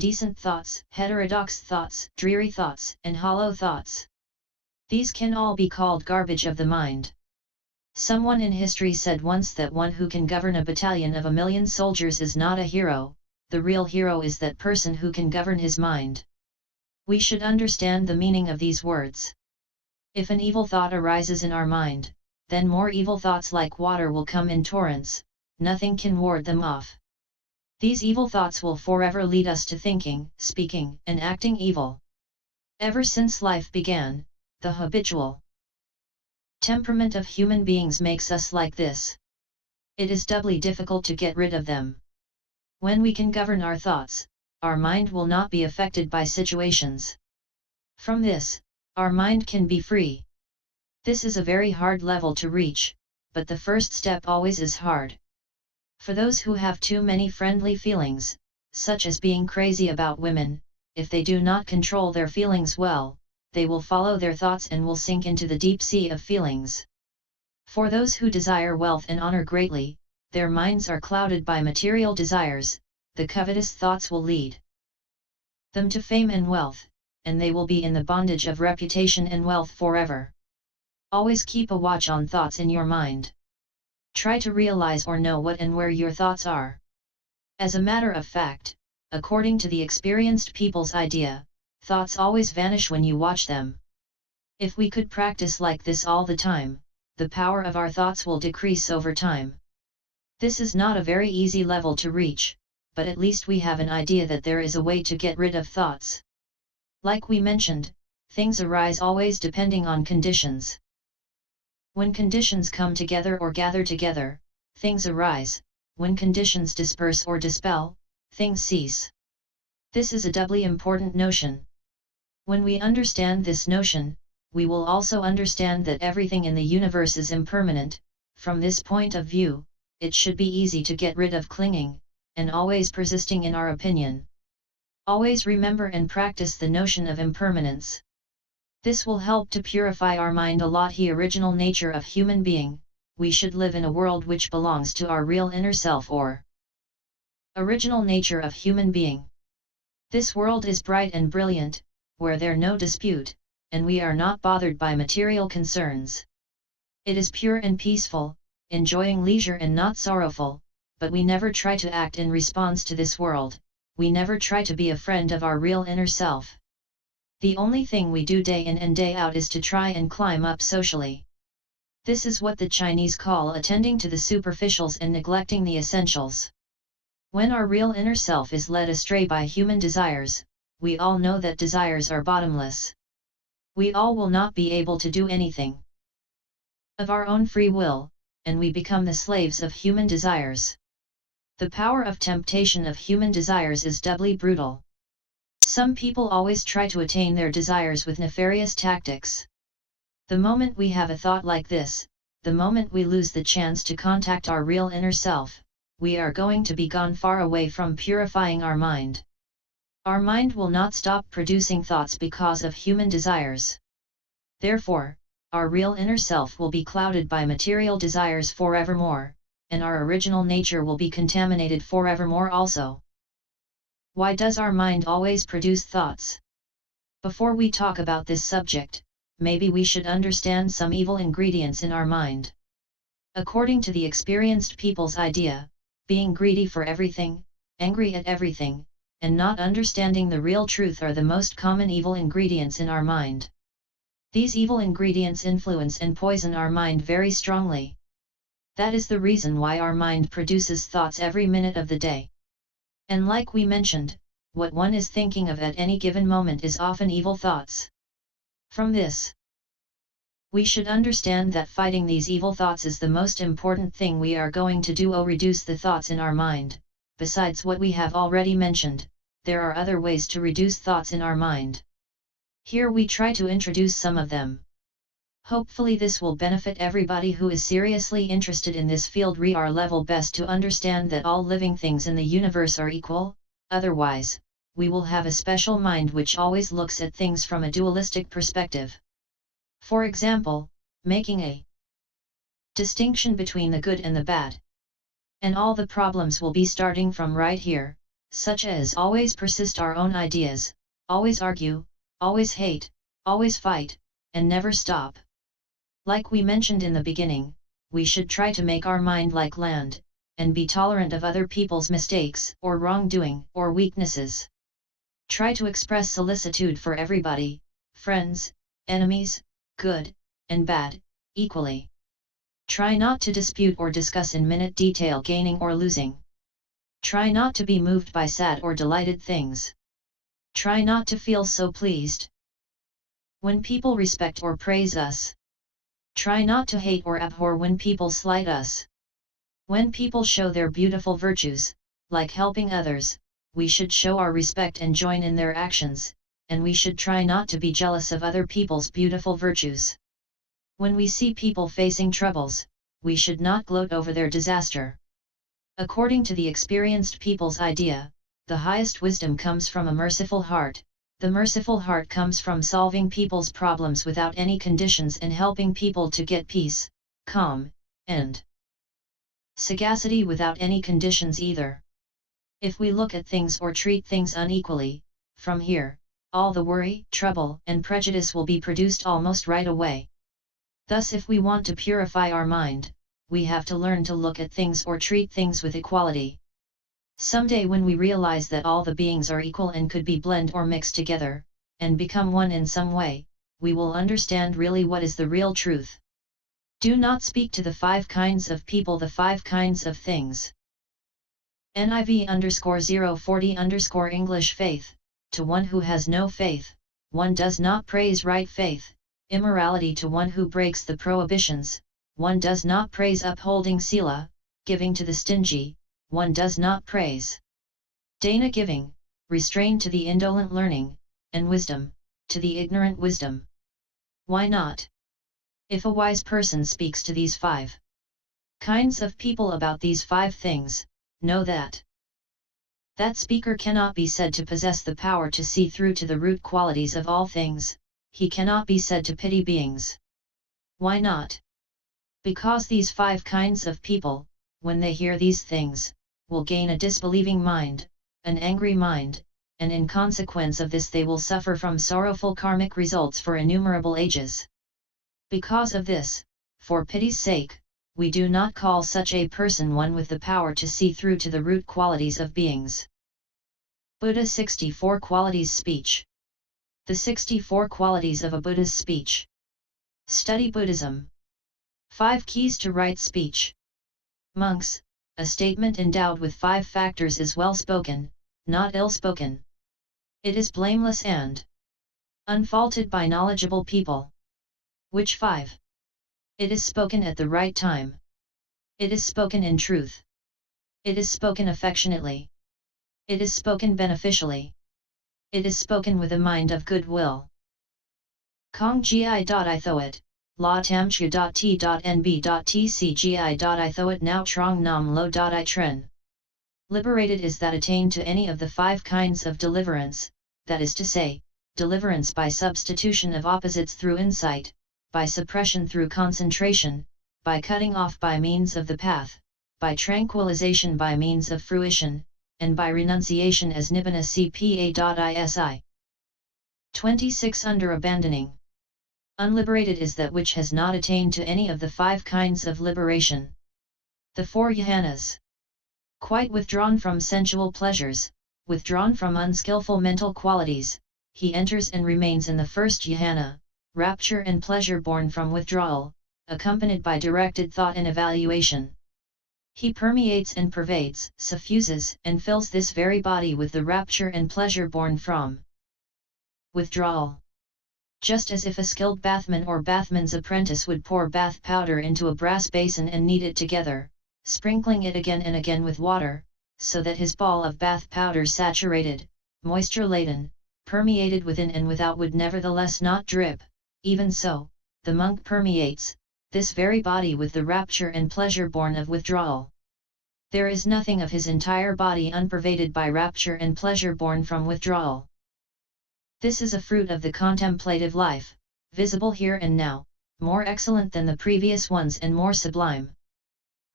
indecent thoughts, heterodox thoughts, dreary thoughts, and hollow thoughts. These can all be called garbage of the mind. Someone in history said once that one who can govern a battalion of 1,000,000 soldiers is not a hero. The real hero is that person who can govern his mind. We should understand the meaning of these words. If an evil thought arises in our mind, then more evil thoughts like water will come in torrents, nothing can ward them off. These evil thoughts will forever lead us to thinking, speaking, and acting evil. Ever since life began, the habitual temperament of human beings makes us like this. It is doubly difficult to get rid of them. When we can govern our thoughts, our mind will not be affected by situations. From this, our mind can be free. This is a very hard level to reach, but the first step always is hard. For those who have too many friendly feelings, such as being crazy about women, if they do not control their feelings well, they will follow their thoughts and will sink into the deep sea of feelings. For those who desire wealth and honor greatly, their minds are clouded by material desires, the covetous thoughts will lead them to fame and wealth, and they will be in the bondage of reputation and wealth forever. Always keep a watch on thoughts in your mind. Try to realize or know what and where your thoughts are. As a matter of fact, according to the experienced people's idea, thoughts always vanish when you watch them. If we could practice like this all the time, the power of our thoughts will decrease over time. This is not a very easy level to reach, but at least we have an idea that there is a way to get rid of thoughts. Like we mentioned, things arise always depending on conditions. When conditions come together or gather together, things arise. When conditions disperse or dispel, things cease. This is a doubly important notion. When we understand this notion, we will also understand that everything in the universe is impermanent. From this point of view, it should be easy to get rid of clinging, and always persisting in our opinion. Always remember and practice the notion of impermanence. This will help to purify our mind a lot. The original nature of human being, we should live in a world which belongs to our real inner self, or original nature of human being. This world is bright and brilliant, where there no dispute, and we are not bothered by material concerns. It is pure and peaceful, enjoying leisure and not sorrowful, but we never try to act in response to this world, we never try to be a friend of our real inner self. The only thing we do day in and day out is to try and climb up socially. This is what the Chinese call attending to the superficials and neglecting the essentials. When our real inner self is led astray by human desires, we all know that desires are bottomless. We all will not be able to do anything of our own free will, and we become the slaves of human desires. The power of temptation of human desires is doubly brutal. Some people always try to attain their desires with nefarious tactics. The moment we have a thought like this, the moment we lose the chance to contact our real inner self, we are going to be gone far away from purifying our mind. Our mind will not stop producing thoughts because of human desires. Therefore, our real inner self will be clouded by material desires forevermore, and our original nature will be contaminated forevermore also. Why does our mind always produce thoughts? Before we talk about this subject, maybe we should understand some evil ingredients in our mind. According to the experienced people's idea, being greedy for everything, angry at everything, and not understanding the real truth are the most common evil ingredients in our mind. These evil ingredients influence and poison our mind very strongly. That is the reason why our mind produces thoughts every minute of the day. And like we mentioned, what one is thinking of at any given moment is often evil thoughts. From this, we should understand that fighting these evil thoughts is the most important thing we are going to do. Reduce the thoughts in our mind. Besides what we have already mentioned, there are other ways to reduce thoughts in our mind. Here we try to introduce some of them. Hopefully this will benefit everybody who is seriously interested in this field. We are level best to understand that all living things in the universe are equal, otherwise, we will have a special mind which always looks at things from a dualistic perspective. For example, making a distinction between the good and the bad. And all the problems will be starting from right here, such as always persist our own ideas, always argue, always hate, always fight, and never stop. Like we mentioned in the beginning, we should try to make our mind like land, and be tolerant of other people's mistakes or wrongdoing or weaknesses. Try to express solicitude for everybody, friends, enemies, good, and bad, equally. Try not to dispute or discuss in minute detail gaining or losing. Try not to be moved by sad or delighted things. Try not to feel so pleased when people respect or praise us. Try not to hate or abhor when people slight us. When people show their beautiful virtues, like helping others, we should show our respect and join in their actions, and we should try not to be jealous of other people's beautiful virtues. When we see people facing troubles, we should not gloat over their disaster. According to the experienced people's idea, the highest wisdom comes from a merciful heart. The merciful heart comes from solving people's problems without any conditions and helping people to get peace, calm, and sagacity without any conditions either. If we look at things or treat things unequally, from here, all the worry, trouble, and prejudice will be produced almost right away. Thus, if we want to purify our mind, we have to learn to look at things or treat things with equality. Someday when we realize that all the beings are equal and could be blend or mixed together, and become one in some way, we will understand really what is the real truth. Do not speak to the 5 kinds of people the 5 kinds of things. NIV_040_ English faith, to one who has no faith, one does not praise right faith, immorality to one who breaks the prohibitions, one does not praise upholding sila, giving to the stingy, one does not praise dana giving, restraint to the indolent learning, and wisdom, to the ignorant wisdom. Why not? If a wise person speaks to these 5 kinds of people about these 5 things, know that that speaker cannot be said to possess the power to see through to the root qualities of all things, he cannot be said to pity beings. Why not? Because these 5 kinds of people, when they hear these things, will gain a disbelieving mind, an angry mind, and in consequence of this they will suffer from sorrowful karmic results for innumerable ages. Because of this, for pity's sake, we do not call such a person one with the power to see through to the root qualities of beings. Buddha 64 Qualities Speech. The 64 qualities of a Buddha's speech. Study Buddhism. 5 keys to right speech. Monks, a statement endowed with 5 factors is well spoken, not ill spoken. It is blameless and unfaulted by knowledgeable people. Which 5? It is spoken at the right time. It is spoken in truth. It is spoken affectionately. It is spoken beneficially. It is spoken with a mind of goodwill. Kong gi ithoit, la tamchu.t.nb.tcgi ithoit now trong nam lo I tren. Liberated is that attained to any of the 5 kinds of deliverance, that is to say, deliverance by substitution of opposites through insight, by suppression through concentration, by cutting off by means of the path, by tranquilization by means of fruition, and by renunciation as Nibbana cpa.isi. 26 Under abandoning. Unliberated is that which has not attained to any of the 5 kinds of liberation. The 4 yahanas. Quite withdrawn from sensual pleasures, withdrawn from unskillful mental qualities, he enters and remains in the first yahana, rapture and pleasure born from withdrawal, accompanied by directed thought and evaluation. He permeates and pervades, suffuses and fills this very body with the rapture and pleasure born from withdrawal. Just as if a skilled bathman or bathman's apprentice would pour bath powder into a brass basin and knead it together, sprinkling it again and again with water, so that his ball of bath powder saturated, moisture-laden, permeated within and without would nevertheless not drip, even so, the monk permeates this very body with the rapture and pleasure born of withdrawal. There is nothing of his entire body unpervaded by rapture and pleasure born from withdrawal. This is a fruit of the contemplative life, visible here and now, more excellent than the previous ones and more sublime.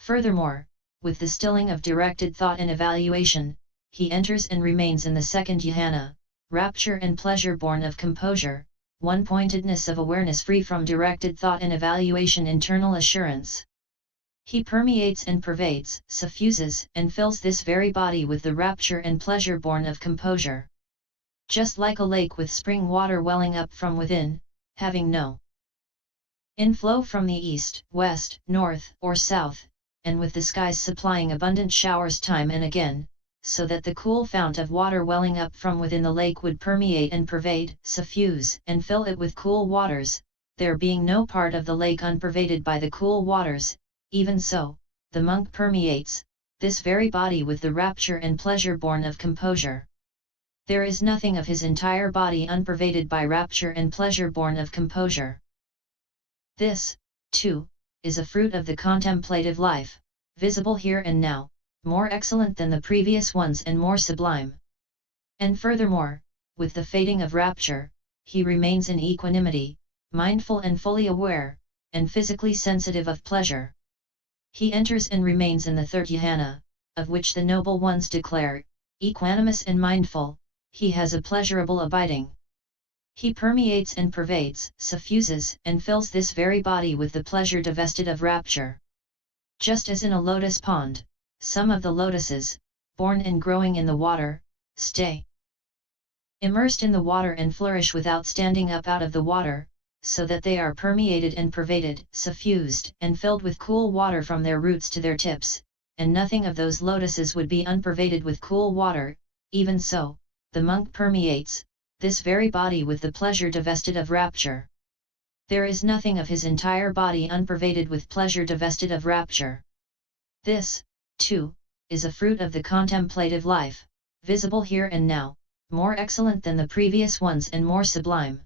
Furthermore, with the stilling of directed thought and evaluation, he enters and remains in the second jhana, rapture and pleasure born of composure, one-pointedness of awareness free from directed thought and evaluation, internal assurance. He permeates and pervades, suffuses and fills this very body with the rapture and pleasure born of composure. Just like a lake with spring water welling up from within, having no inflow from the east, west, north, or south, and with the skies supplying abundant showers time and again, so that the cool fount of water welling up from within the lake would permeate and pervade, suffuse and fill it with cool waters, there being no part of the lake unpervaded by the cool waters. Even so, the monk permeates this very body with the rapture and pleasure born of composure. There is nothing of his entire body unpervaded by rapture and pleasure born of composure. This, too, is a fruit of the contemplative life, visible here and now, more excellent than the previous ones and more sublime. And furthermore, with the fading of rapture, he remains in equanimity, mindful and fully aware, and physically sensitive of pleasure. He enters and remains in the third jhana, of which the noble ones declare, equanimous and mindful, he has a pleasurable abiding. He permeates and pervades, suffuses and fills this very body with the pleasure divested of rapture. Just as in a lotus pond, some of the lotuses, born and growing in the water, stay immersed in the water and flourish without standing up out of the water, so that they are permeated and pervaded, suffused and filled with cool water from their roots to their tips, and nothing of those lotuses would be unpervaded with cool water. Even so, the monk permeates this very body with the pleasure divested of rapture. There is nothing of his entire body unpervaded with pleasure divested of rapture. This, too, is a fruit of the contemplative life, visible here and now, more excellent than the previous ones and more sublime.